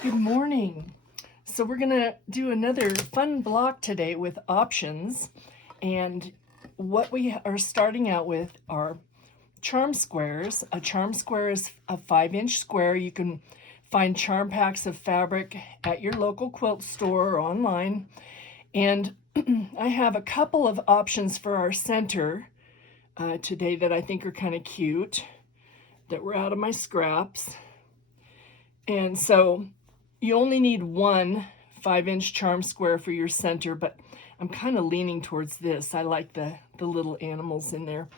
Good morning. So we're going to do another fun block today with options. And what we are starting out with are charm squares. A charm square is a 5-inch square. You can find charm packs of fabric at your local quilt store or online. And I have a couple of options for our center today that I think are kind of cute that were out of my scraps. And so you only need one 5-inch charm square for your center, but I'm kind of leaning towards this. I like the little animals in there.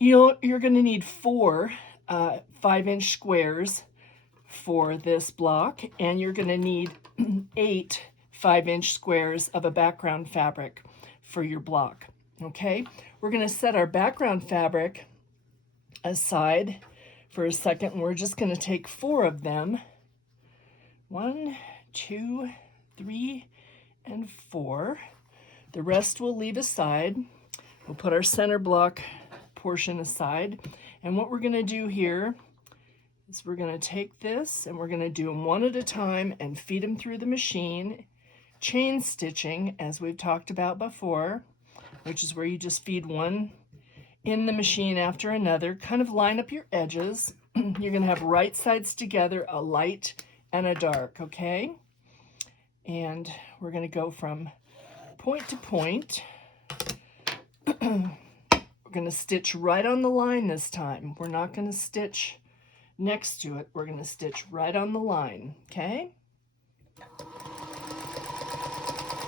You're going to need four 5-inch squares for this block, and you're going to need 8 5-inch squares of a background fabric for your block. Okay, we're going to set our background fabric aside for a second, and we're just going to take 4 of them. 1, 2, 3, and 4. The rest we'll leave aside. We'll put our center block portion aside. And what we're going to do here is we're going to take this and we're going to do them one at a time and feed them through the machine. Chain stitching, as we've talked about before, which is where you just feed one in the machine after another. Kind of line up your edges. You're going to have right sides together, a light and a dark, okay? And we're going to go from point to point. We're going to stitch right on the line this time. We're not going to stitch next to it. We're going to stitch right on the line, okay?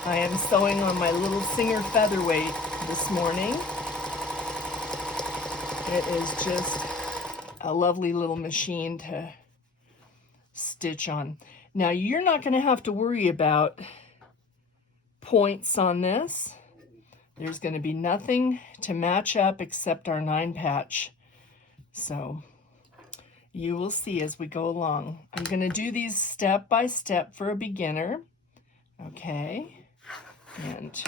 I am sewing on my little Singer Featherweight this morning. It is just a lovely little machine to stitch on. Now you're not going to have to worry about points on this. There's going to be nothing to match up except our 9 patch. So you will see as we go along. I'm going to do these step by step for a beginner. Okay. And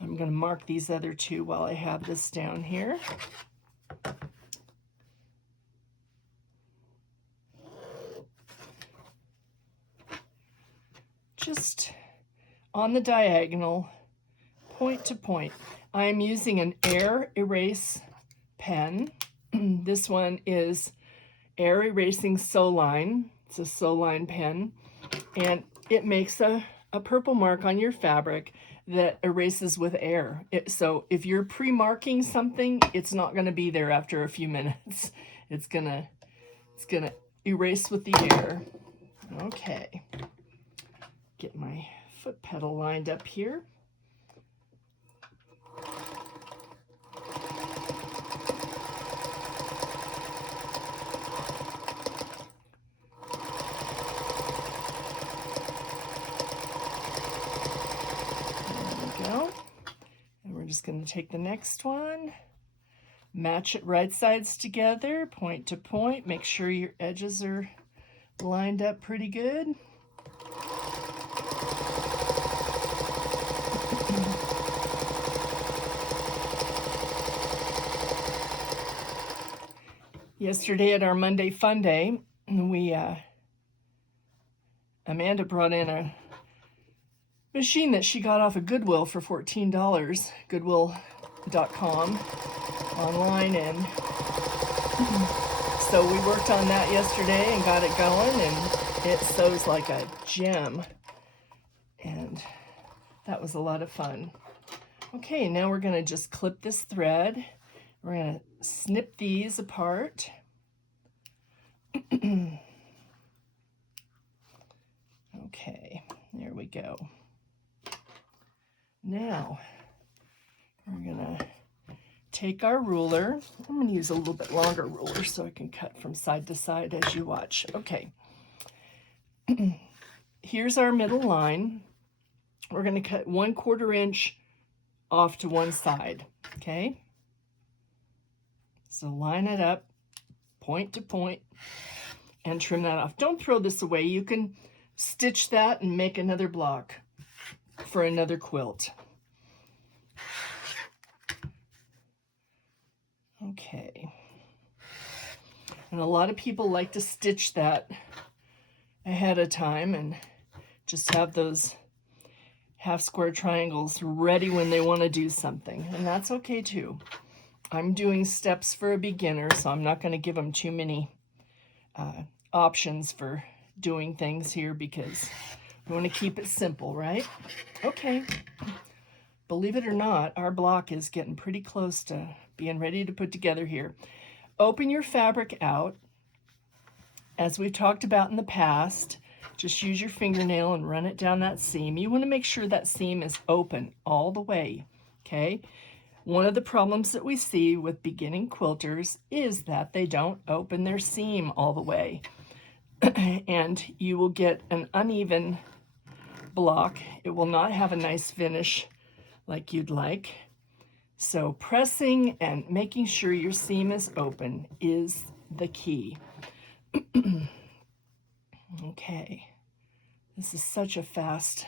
I'm going to mark these other 2 while I have this down here. Just on the diagonal, point to point. I'm using an air erase pen. This one is Air Erasing Soline. It's a Soline pen, and it makes a purple mark on your fabric that erases with air. So if you're pre-marking something, it's not going to be there after a few minutes. It's gonna erase with the air. Okay. Get my foot pedal lined up here. And we're just going to take the next one, match it right sides together, point to point. Make sure your edges are lined up pretty good. Yesterday at our Monday Fun Day, Amanda brought in a machine that she got off of Goodwill for $14, goodwill.com online, and so we worked on that yesterday and got it going, and it sews like a gem, and that was a lot of fun. Okay, now we're going to just clip this thread. We're going to snip these apart. Okay, there we go. Now, we're going to take our ruler. I'm going to use a little bit longer ruler so I can cut from side to side as you watch. Okay. Here's our middle line. We're going to cut 1/4 inch off to one side, okay? So line it up, point to point, and trim that off. Don't throw this away. You can stitch that and make another block for another quilt. Okay. And a lot of people like to stitch that ahead of time and just have those half square triangles ready when they want to do something, and that's okay too. I'm doing steps for a beginner, so I'm not going to give them too many options for doing things here because we want to keep it simple, right? Okay. Believe it or not, our block is getting pretty close to being ready to put together here. Open your fabric out. As we've talked about in the past, just use your fingernail and run it down that seam. You want to make sure that seam is open all the way, okay? One of the problems that we see with beginning quilters is that they don't open their seam all the way. And you will get an uneven block. It will not have a nice finish like you'd like. So pressing and making sure your seam is open is the key. Okay, this is such a fast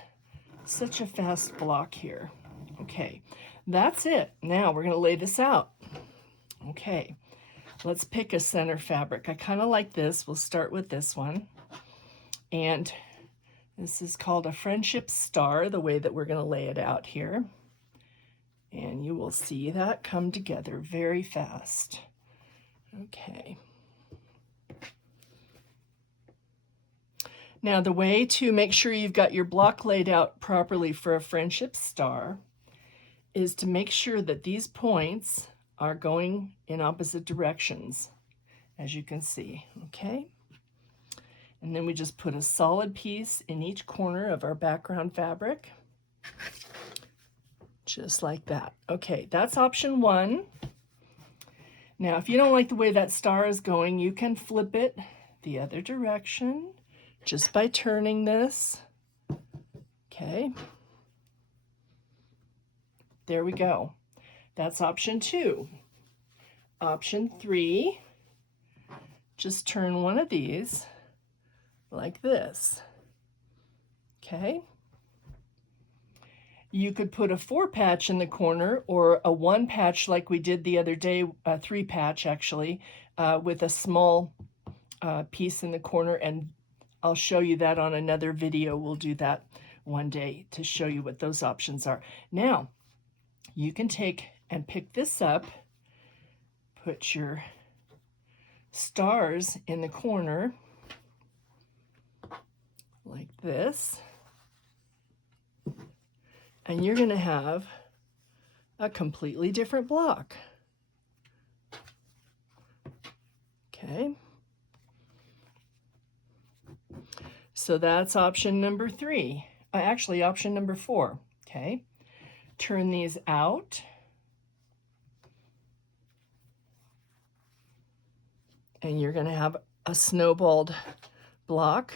block here. Okay, that's it. Now we're going to lay this out. Okay, let's pick a center fabric. I kind of like this. We'll start with this one. And this is called a Friendship Star, the way that we're going to lay it out here. And you will see that come together very fast. Okay. Now the way to make sure you've got your block laid out properly for a Friendship Star is to make sure that these points are going in opposite directions, as you can see, okay? And then we just put a solid piece in each corner of our background fabric. Just like that. Okay, that's option one. Now, if you don't like the way that star is going, you can flip it the other direction just by turning this. Okay. There we go. That's option two. Option three, just turn one of these like this. Okay. You could put a 4 patch in the corner or a 1 patch like we did the other day, a 3 patch actually, with a small piece in the corner, and I'll show you that on another video. We'll do that one day to show you what those options are. Now, you can take and pick this up, put your stars in the corner like this, and you're going to have a completely different block. Okay. So that's option number three. Actually, option number four. Okay. Turn these out. And you're going to have a snowballed block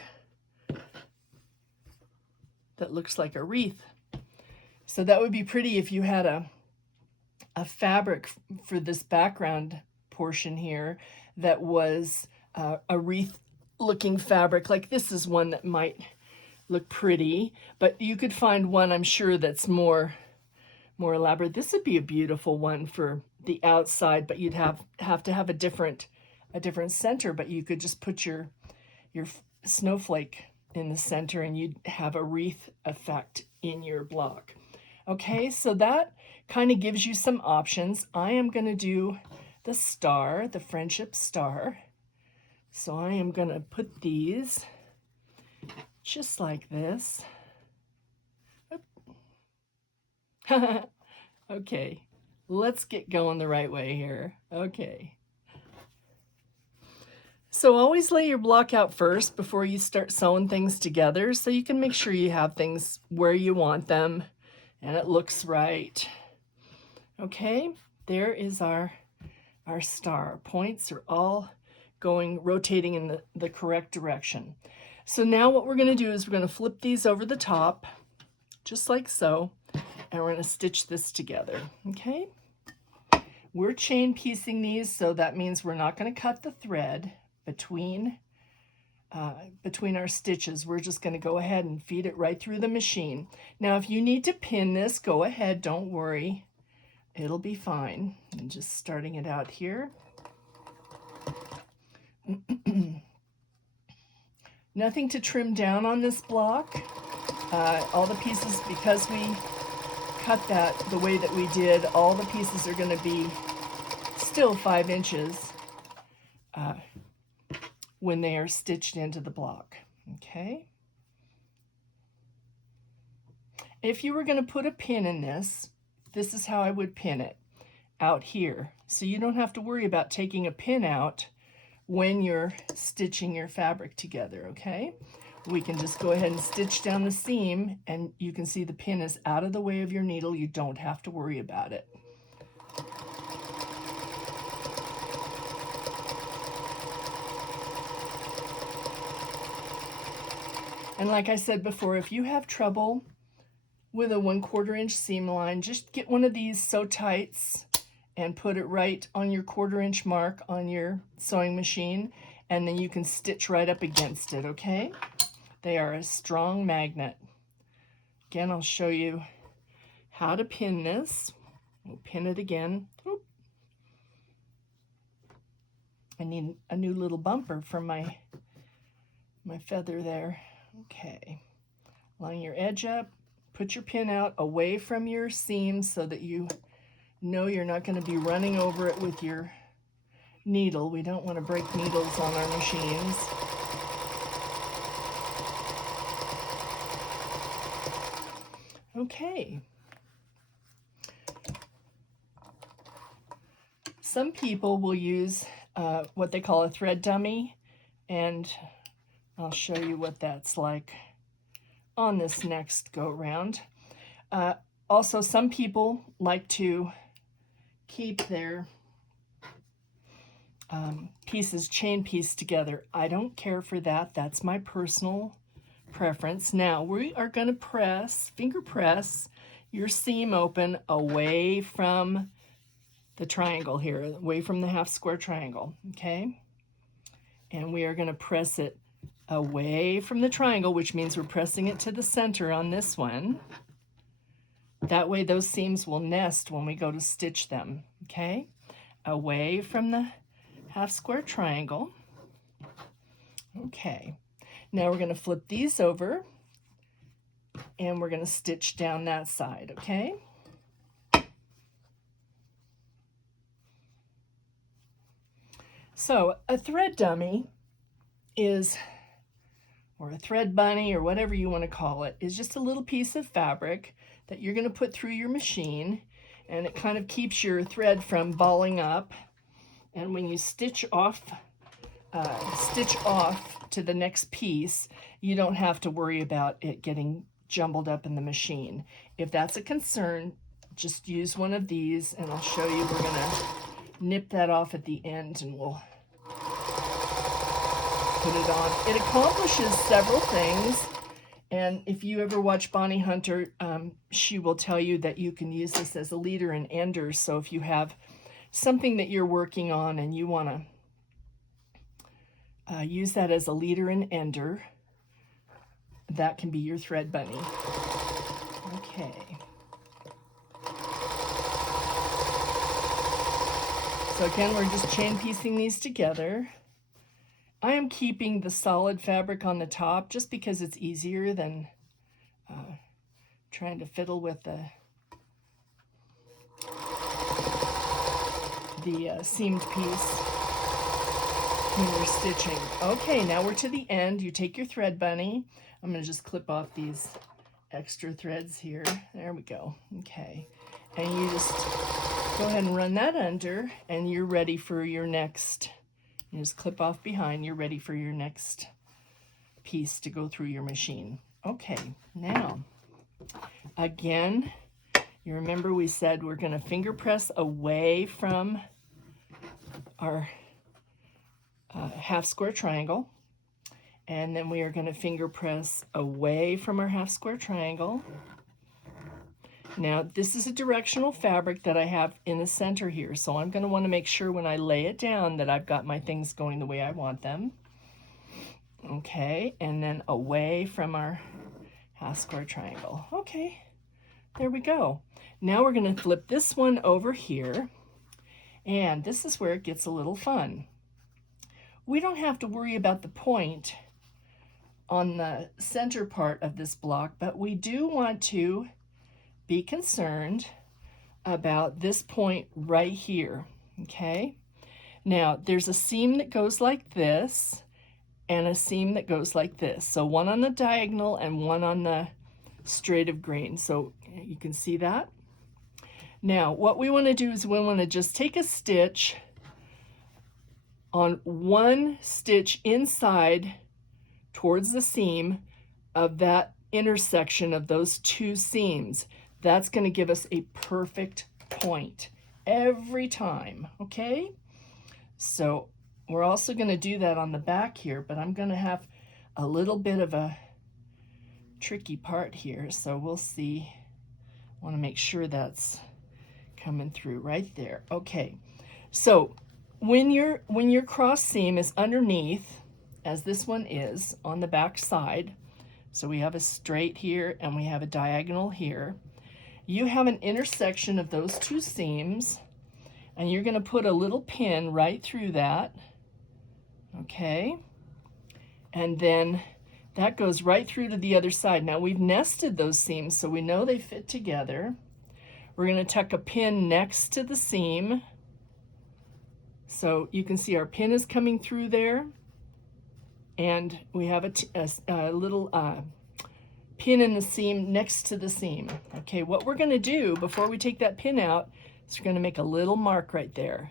that looks like a wreath. So that would be pretty if you had a fabric for this background portion here that was a wreath looking fabric. Like this is one that might look pretty, but you could find one, I'm sure, that's more elaborate. This would be a beautiful one for the outside, but you'd have to have a different center, but you could just put your snowflake in the center and you'd have a wreath effect in your block. Okay, so that kind of gives you some options. I am going to do the star, the Friendship Star. So I am going to put these just like this. Okay, let's get going the right way here. Okay. So always lay your block out first before you start sewing things together so you can make sure you have things where you want them and it looks right. Okay, there is our star. Points are all rotating in the correct direction. So now what we're going to do is we're going to flip these over the top, just like so, and we're going to stitch this together, okay? We're chain piecing these, so that means we're not going to cut the thread between our stitches. We're just going to go ahead and feed it right through the machine. Now, if you need to pin this, go ahead, don't worry. It'll be fine. I'm just starting it out here. Nothing to trim down on this block. All the pieces, because we cut that the way that we did, all the pieces are going to be still 5 inches when they are stitched into the block. Okay. If you were going to put a pin in this, this is how I would pin it, out here. So you don't have to worry about taking a pin out when you're stitching your fabric together, okay? We can just go ahead and stitch down the seam, and you can see the pin is out of the way of your needle. You don't have to worry about it. And like I said before, if you have trouble with a 1/4 inch seam line, just get one of these sew tights and put it right on your 1/4 inch mark on your sewing machine, and then you can stitch right up against it, okay? They are a strong magnet. Again, I'll show you how to pin this. We'll pin it again. Oop. I need a new little bumper for my feather there. Okay. Line your edge up. Put your pin out away from your seam so that you know you're not going to be running over it with your needle. We don't want to break needles on our machines. Okay. Some people will use what they call a thread dummy, and I'll show you what that's like on this next go round. Also, some people like to keep their pieces chain pieced together. I don't care for that. That's my personal preference. Now we are going to press, finger press your seam open away from the triangle here, away from the half square triangle, okay? And we are going to press it away from the triangle, which means we're pressing it to the center on this one. That way those seams will nest when we go to stitch them, okay? Away from the half square triangle. Okay. Now we're going to flip these over, and we're going to stitch down that side, okay? So a thread dummy is, or a thread bunny, or whatever you want to call it, is just a little piece of fabric that you're going to put through your machine, and it kind of keeps your thread from balling up. And when you stitch off to the next piece, you don't have to worry about it getting jumbled up in the machine. If that's a concern, just use one of these, and I'll show you. We're going to nip that off at the end, and we'll put it on. It accomplishes several things, and if you ever watch Bonnie Hunter, she will tell you that you can use this as a leader and ender. So if you have something that you're working on and you want to use that as a leader and ender, that can be your thread bunny. Okay. So again, we're just chain piecing these together. I am keeping the solid fabric on the top just because it's easier than trying to fiddle with the seamed piece when we're stitching. Okay, now we're to the end. You take your thread bunny. I'm going to just clip off these extra threads here. There we go. Okay. And you just go ahead and run that under, and you're ready for your next. You just clip off behind. You're ready for your next piece to go through your machine. Okay, now, again, you remember we said we're going to finger press away from our half square triangle, and then we are going to finger press away from our half square triangle. Now, this is a directional fabric that I have in the center here, so I'm going to want to make sure when I lay it down that I've got my things going the way I want them. Okay, and then away from our half square triangle. Okay, there we go. Now we're going to flip this one over here, and this is where it gets a little fun. We don't have to worry about the point on the center part of this block, but we do want to be concerned about this point right here, okay? Now, there's a seam that goes like this and a seam that goes like this. So one on the diagonal and one on the straight of grain. So you can see that. Now, what we want to do is we want to just take a stitch on one stitch inside towards the seam of that intersection of those two seams. That's going to give us a perfect point every time, okay? So we're also going to do that on the back here, but I'm going to have a little bit of a tricky part here, so we'll see. I want to make sure that's coming through right there. Okay, so when your cross seam is underneath, as this one is on the back side, so we have a straight here and we have a diagonal here, you have an intersection of those two seams, and you're going to put a little pin right through that, okay? And then that goes right through to the other side. Now we've nested those seams so we know they fit together. We're going to tuck a pin next to the seam. So you can see our pin is coming through there, and we have a little pin in the seam next to the seam. Okay, what we're going to do before we take that pin out is we're going to make a little mark right there.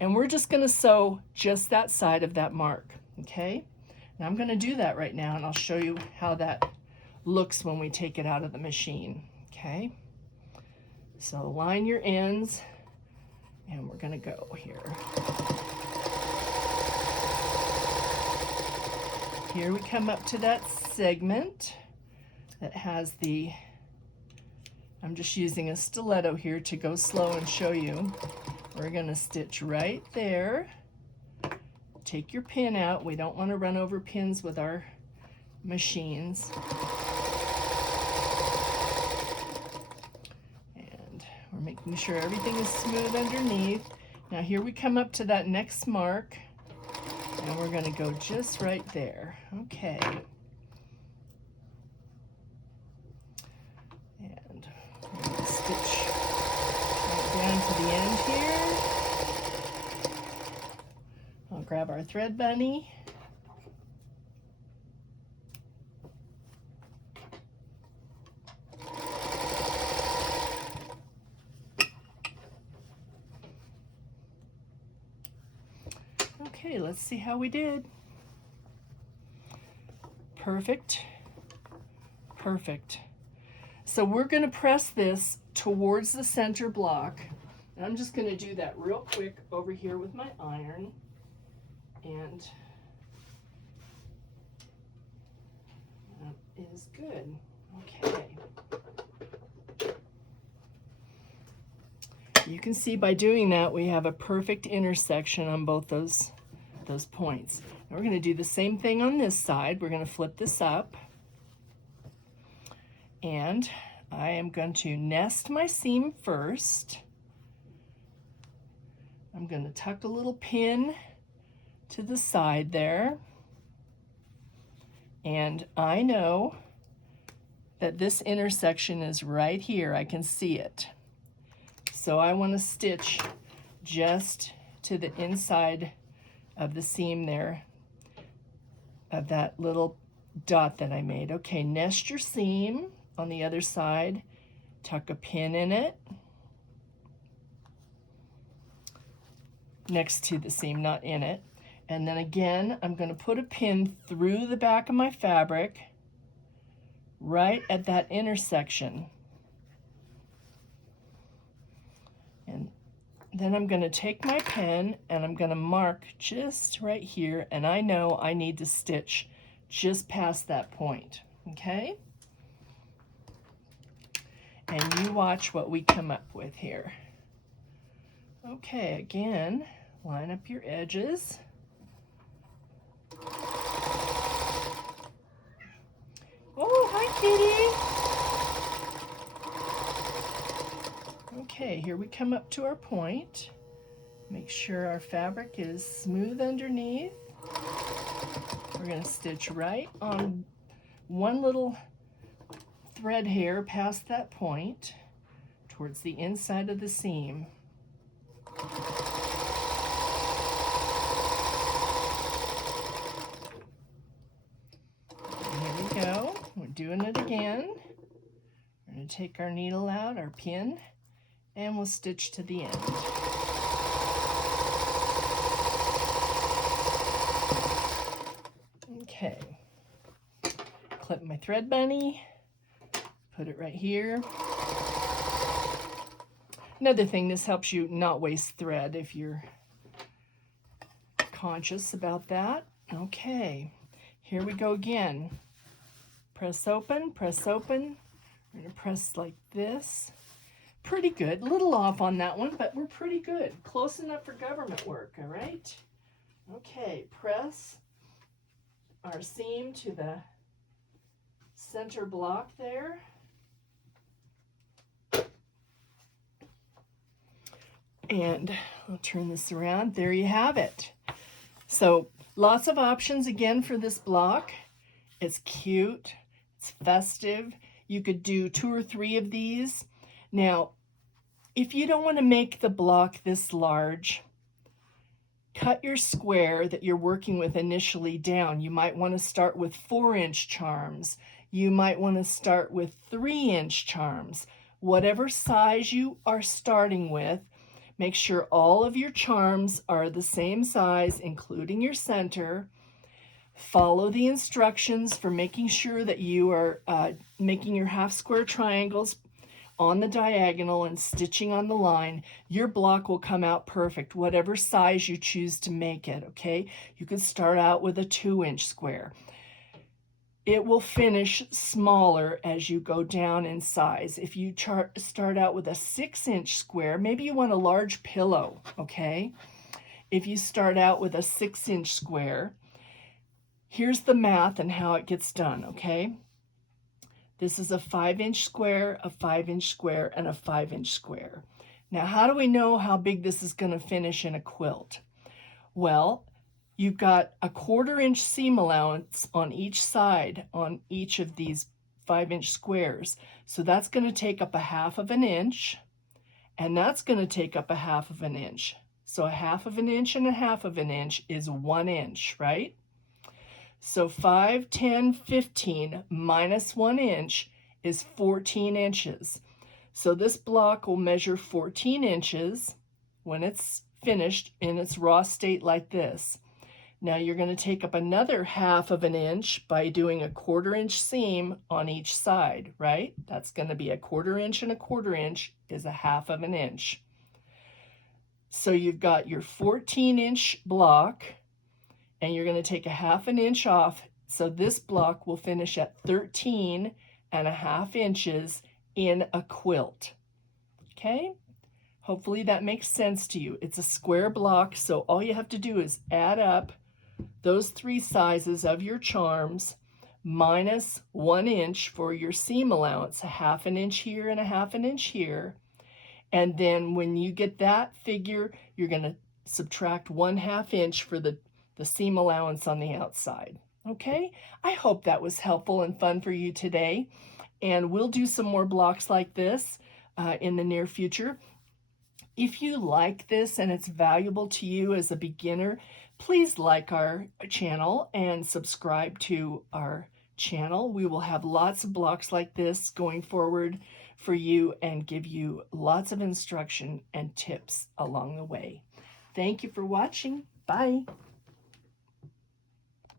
And we're just going to sew just that side of that mark, okay? Now I'm going to do that right now, and I'll show you how that looks when we take it out of the machine, okay? So line your ends, and we're going to go here. Here we come up to that segment that has the, I'm just using a stiletto here to go slow and show you. We're going to stitch right there. Take your pin out. We don't want to run over pins with our machines. And we're making sure everything is smooth underneath. Now here we come up to that next mark, and we're going to go just right there. Okay. And we're going to stitch right down to the end here. I'll grab our thread bunny. Okay, let's see how we did. Perfect. Perfect. So we're going to press this towards the center block. And I'm just going to do that real quick over here with my iron. And that is good. Okay. You can see by doing that we have a perfect intersection on both those points. Now we're going to do the same thing on this side. We're going to flip this up, and I am going to nest my seam first. I'm going to tuck a little pin to the side there, and I know that this intersection is right here. I can see it. So I want to stitch just to the inside of the seam there of that little dot that I made. Okay, nest your seam on the other side, tuck a pin in it next to the seam, not in it. And then again, I'm going to put a pin through the back of my fabric right at that intersection. And then I'm going to take my pen and I'm going to mark just right here, and I know I need to stitch just past that point, okay? And you watch what we come up with here. Okay, again, line up your edges. Oh, hi, kitty. Okay, here we come up to our point. Make sure our fabric is smooth underneath. We're We're going to stitch right on one little thread hair past that point towards the inside of the seam. Here we go. We're doing it again. We're going to take our needle out, our pin, and we'll stitch to the end. Okay. Clip my thread bunny, put it right here. Another thing, this helps you not waste thread if you're conscious about that. Okay, here we go again. Press open, press open. We're going to press like this. Pretty good. A little off on that one, but we're pretty good. Close enough for government work, all right? Okay, press our seam to the center block there. And I'll turn this around. There you have it. So lots of options again for this block. It's cute. It's festive. You could do 2 or 3 of these. Now, if you don't want to make the block this large, cut your square that you're working with initially down. You might want to start with 4-inch charms. You might want to start with 3-inch charms. Whatever size you are starting with, make sure all of your charms are the same size, including your center. Follow the instructions for making sure that you are making your half square triangles on the diagonal and stitching on the line. Your block will come out perfect, whatever size you choose to make it, okay? You could start out with a 2-inch square. It will finish smaller as you go down in size. If you start out with a 6-inch square, maybe you want a large pillow, okay? If you start out with a 6-inch square, here's the math and how it gets done, okay? This is a 5-inch square, a 5-inch square, and a 5-inch square. Now, how do we know how big this is going to finish in a quilt? Well, you've got a 1/4-inch seam allowance on each side on each of these 5-inch squares. So that's going to take up a 1/2 inch, and that's going to take up a 1/2 inch. So a 1/2 inch and a 1/2 inch is 1 inch, right? So 5, 10, 15 minus 1 inch is 14 inches. So this block will measure 14 inches when it's finished in its raw state like this. Now you're going to take up another 1/2 inch by doing a 1/4-inch seam on each side, right? That's going to be a 1/4 inch and a 1/4 inch is a 1/2 inch. So you've got your 14-inch block, and you're going to take a 1/2 inch off. So this block will finish at 13.5 inches in a quilt. Okay? Hopefully that makes sense to you. It's a square block, so all you have to do is add up those 3 sizes of your charms minus 1 inch for your seam allowance, a 1/2 inch here and a 1/2 inch here. And then when you get that figure, you're going to subtract 1/2 inch for the seam allowance on the outside. Okay? I hope that was helpful and fun for you today. And we'll do some more blocks like this in the near future. If you like this and it's valuable to you as a beginner, please like our channel and subscribe to our channel. We will have lots of blocks like this going forward for you and give you lots of instruction and tips along the way. Thank you for watching. Bye.